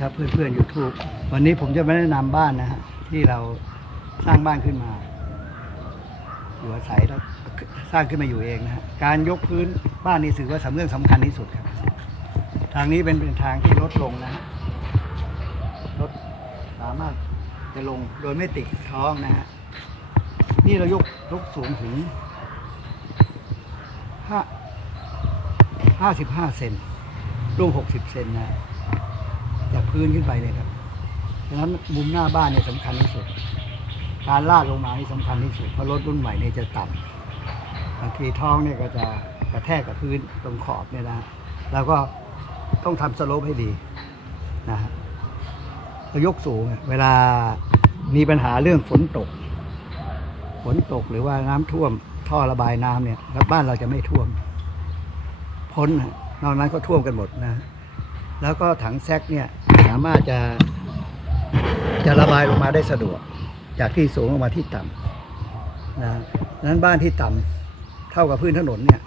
ครับเพื่อนเพื่อนยูทูบวันนี้ผมจะมาแนะนำบ้านนะฮะที่เราสร้างบ้านขึ้นมา อยู่อาศัยแล้วสร้างขึ้นมาอยู่เองนะฮะการยกพื้นบ้านนี่ถือว่าสำเรื่องสำคัญที่สุดครับ ทางนี้เป็นเป็นทางที่ลดลงนะฮะรถสามารถจะลงโดยไม่ติดท้องนะฮะนี่เรายกยกสูงถึงห้าห้าสิบห้าเซนลูกหกสิบเซนนะ พื้นขึ้นไปเลยครับดังนั้นมุมหน้าบ้านเนี่ยสำคัญที่สุด การลาดลงมานี่สำคัญที่สุดเพราะรถรุ่นใหม่เนี่ยจะต่ำบางทีท้องเนี่ยก็จะกระแทกกับพื้นตรงขอบเนี่ยนะแล้วก็ต้องทำสโลปให้ดีนะฮะยกสูงเวลามีปัญหาเรื่องฝนตก ฝนตกหรือว่าน้ำท่วมท่อระบายน้ำเนี่ยบ้านเราจะไม่ท่วม พ้นอนอกนั้นก็ท่วมกันหมดนะ แล้วก็ถังแซกเนี่ยสามารถจะจะระบายลงมาได้สะดวก จากที่สูงลงมาที่ต่ำนะดังนั้นบ้านที่ต่ำเท่ากับพื้นถนนเนี่ย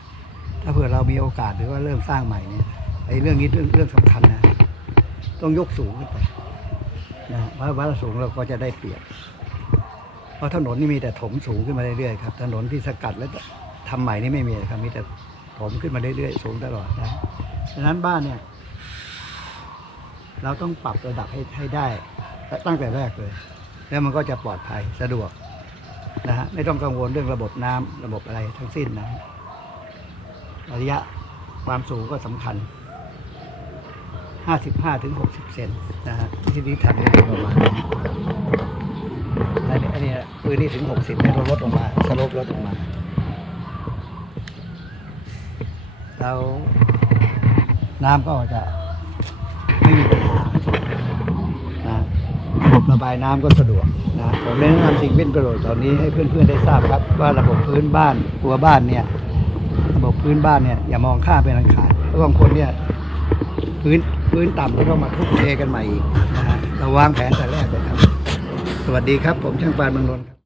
ถ้าเผื่อเรามีโอกาสหรือว่าเริ่มสร้างใหม่เนี่ยไอ้เรื่องนี้เรื่องเรื่องสำคัญนะต้องยกสูงขึ้นไปนะเพราะว่าสูงเราก็จะได้เปรียบเพราะถนนนี่มีแต่ถมสูงขึ้นมาเรื่อยๆครับถนนที่สกัดแล้วทำใหม่นี่ไม่มีครับมีแต่ถมขึ้นมาเรื่อยๆสูงตลอดนะดังนั้นบ้านเนี่ย เราต้องปรับระดับให้ให้ได้ ตั้งแต่แรกเลย แล้วมันก็จะปลอดภัยสะดวกนะฮะไม่ต้องกังวลเรื่องระบบน้ำระบบอะไรทั้งสิ้นนะระยะความสูงก็สำคัญ 55ถึง60 เซนนะฮะที่นี้ทำได้ประมาณอันนี้อันนี้ปืนนี่ถึง 60ให้เราลดลงมาสลปลดลงมา แล้วน้ำก็จะ ไม่นะระบบระบายน้ำก็สะดวกนะผมแนะนำสิ่งเป็นประโยชน์เหล่านี้ให้เพื่อนๆได้ทราบครับ ว่าระบบพื้นบ้านตัวบ้านเนี่ย ระบบพื้นบ้านเนี่ยอย่ามองข้ามเป็นอันขาดเพราะบางคนเนี่ยพื้นพื้นต่ำแล้วก็มาทุบเทกันใหม่อีกนะฮะเราวางแผนแต่แรกเลยครับ สวัสดีครับ ผมช่างปานเมืองนนท์ครับ